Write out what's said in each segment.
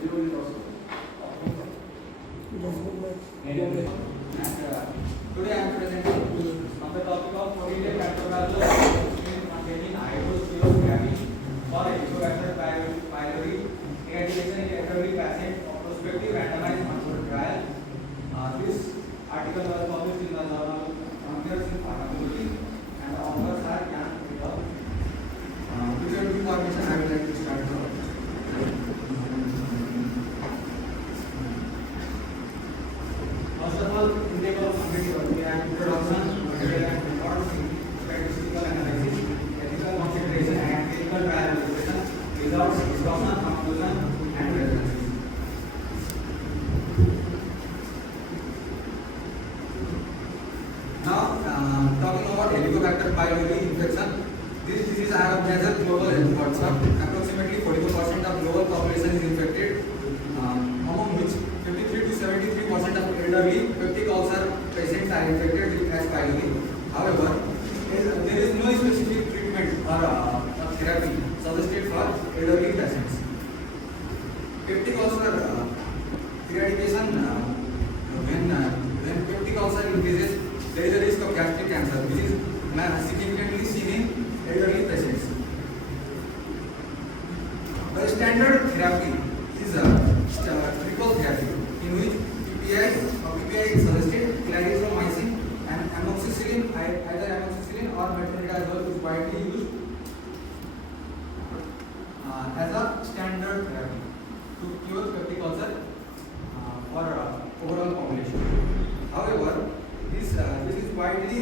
Today I am presenting on the topic of protein metabolism containing hydroxyurea for Helicobacter pylori eradication in elderly patient of prospective randomized controlled trial. This article was published in the journal Frontiers in Pharmacology, and the authors are Jan et al. Without information, I would like to start now. First of all, intake of competitive, we have introduction, material and method, statistical analysis, ethical consideration, and clinical trial evaluation, results, discussion, conclusion, and references. Now, talking about Helicobacter pylori infection, this disease has a major global health concern. Approximately 44% of global population is infected, among which 53 to 73% of elderly peptic ulcer patients are infected with H. pylori. However, there is no specific treatment or therapy suggested for elderly patients. Peptic ulcer eradication, when peptic ulcer increases, there is a risk of gastric cancer, which is significantly seen in elderly patients. The standard therapy is triple therapy, in which PPI is suggested, clarithromycin and amoxicillin, either amoxicillin or metronidazole is widely used as a standard therapy to cure peptic ulcer for overall population. However, this is widely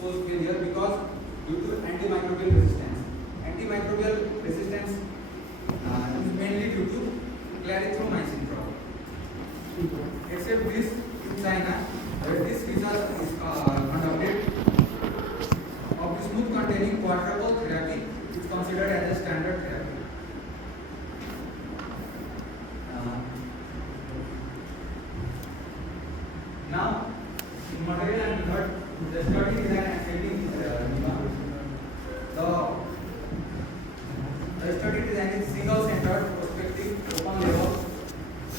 shows failure because due to antimicrobial resistance. Antimicrobial resistance is mainly due to clarithromycin drug. Except this, in China, where this research is conducted, of bismuth containing quadruple therapy is considered as a standard therapy. Now, in material and method, the study design and setting the study design is single-centered, prospective, open-label,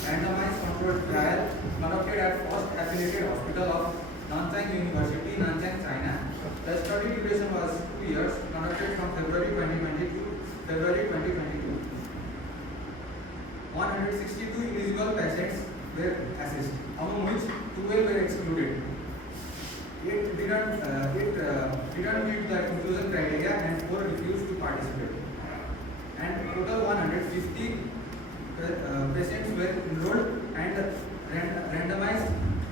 randomized controlled trial conducted at First Affiliated Hospital of Nanjing University, Nanjing, China. The study duration was 2 years, conducted from February 2020 to February 2022. 162 eligible patients were assessed, among which 12 were excluded. It didn't meet the inclusion criteria and 4 refused to participate. And total 150 patients were enrolled and randomized,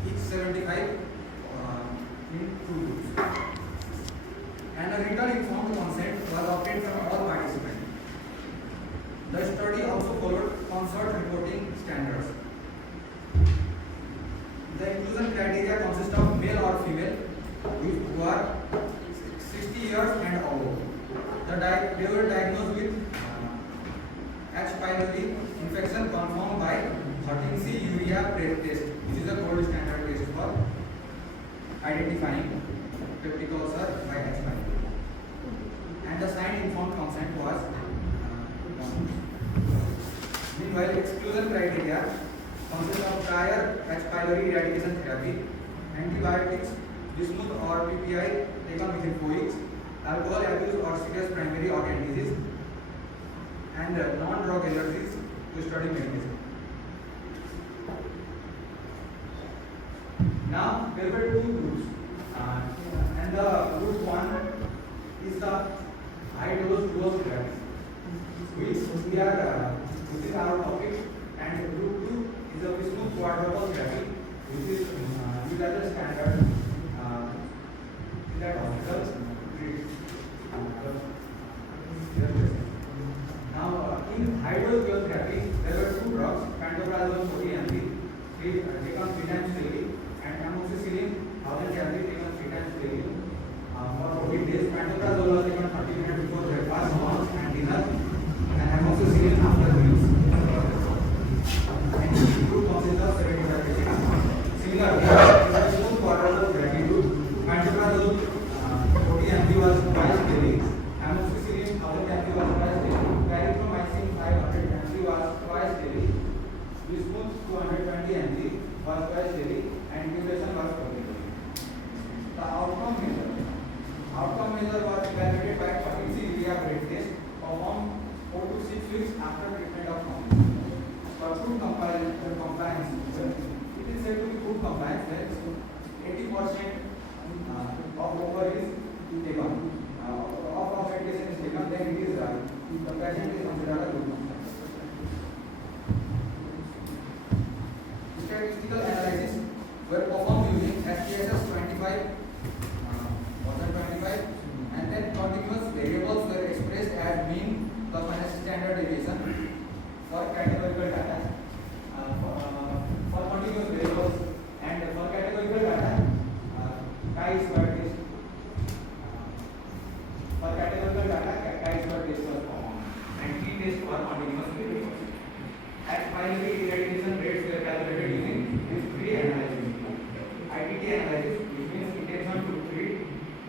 each 75 in 2 groups. And a written informed consent was obtained from all participants. The study also followed consult reporting standards. The inclusion criteria consist of male or female who are 60 years and above. They were diagnosed with H. pylori infection confirmed by 13C urea test, which is a gold standard test for identifying peptic ulcer by H. pylori. And the signed informed consent was meanwhile, exclusion criteria consists of prior H. pylori eradication therapy, antibiotics, bismuth or PPI taken within 4 weeks, alcohol abuse or serious primary organ disease, and non-drug allergies to study mechanism. Now, there were 2 groups, and the group 1 is the high dose dual therapy, which is our topic, and group 2 is a bismuth quadruple therapy, which is used as a standard in that hospital. Now, in high dose dual therapy, there were 2 drugs, pantoprazole 40 mg, taken 3 times daily, and amoxicillin 1000 mg taken 3 times daily for 14 days. Pantoprazole was taken 30 minutes before breakfast, lunch, and dinner, and amoxicillin after meals. And each group consists of 75 patients. Similarly, in the bismuth quadruple therapy group, pantoprazole 40 mg was twice daily, amoxicillin 1000 mg was twice daily, clarithromycin 500 mg after treatment of compliance. For food compliance, it is said to be food compliance when 80% of over is taken, of medication is taken, then it is the patient is considered a good compliance. Statistical analysis were performed using SPSS 25, and then continuous variables were expressed as mean plus minus standard deviation for categorical data. For continuous variables and for categorical data, chi-square test. For categorical data, chi-square test was performed, and t-test for continuous variables. At finally, eradication rates were calculated using this three analysis: ITT analysis, which means intention to treat;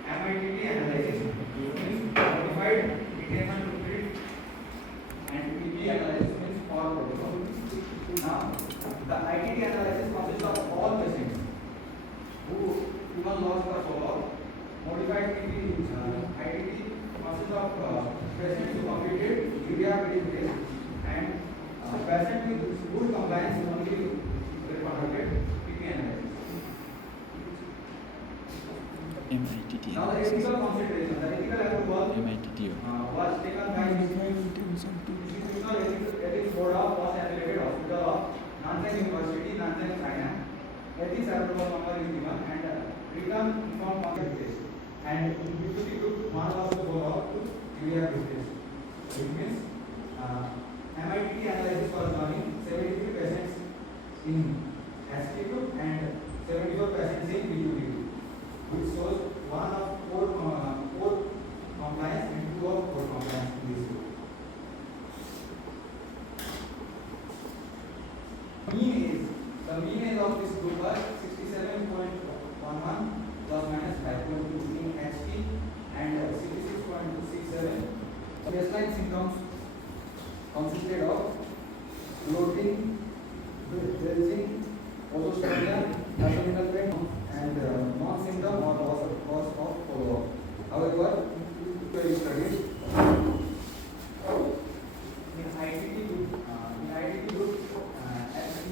MITT analysis, which means modified intention to treat; and PP analysis means for protocol. Now, the ITT analysis consists of all patients who even lost the follow-up. Modified PP ITT consists of patients who completed urea test and patient with good compliance only conducted PP analysis. MITT. Now the ethical consideration, the ethical approval MITT. was taken by Institutional Ethics Board of Post Affiliated Hospital of Nanjing University, Nanjing, China. Ethics approval number is given and written informed consent test. And usually group one was the goal of urea test. It means MITT analysis was done in 73 patients in ST group and 74 patients in BQ group, which shows one of four compliance and two of four compliance in this group. The mean age of this group was 67.11 plus minus 5.2 in HT and 66.67. The baseline symptoms consisted of bloating, belching, allostonia, abdominal pain, and non-symptom or loss of follow-up. However, very studies in ITT group,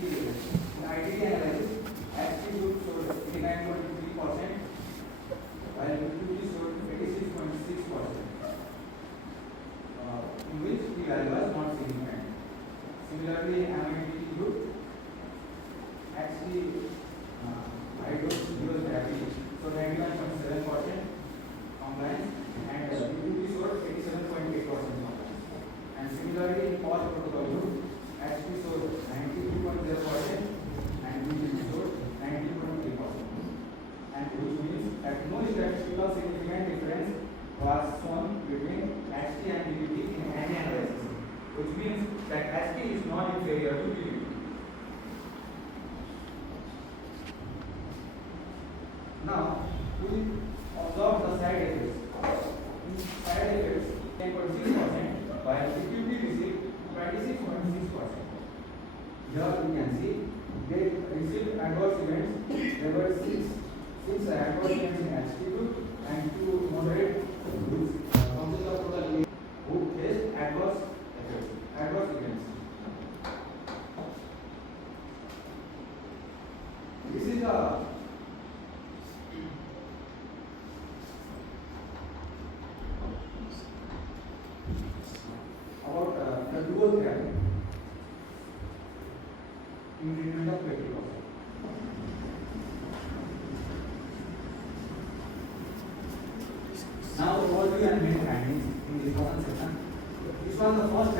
in ITT analysis, HT group showed 89.3%, while BQT showed 86.6%. In which the value was not significant. Similarly, MITT group, actually, high dose immunotherapy showed 91.7% compliance, and BQT showed 87.8% compliance. And similarly, in pause protocol group, actually showed 93.0%, and BQT showed 90.3%. And which means that no statistical significant difference was shown between HT and BQT in any analysis, which means that HT is not inferior to BQT. Now, we observe the side effects. In side effects, 10.6%, while BQT received 26.6%. Here you can see they received adverse events. There were six adverse events in HT group and 2 moderate groups. Consist of total 8 who faced adverse events. This is about the dual therapy in treatment of peptic ulcer. Now, overview and main findings in this one section. This was the first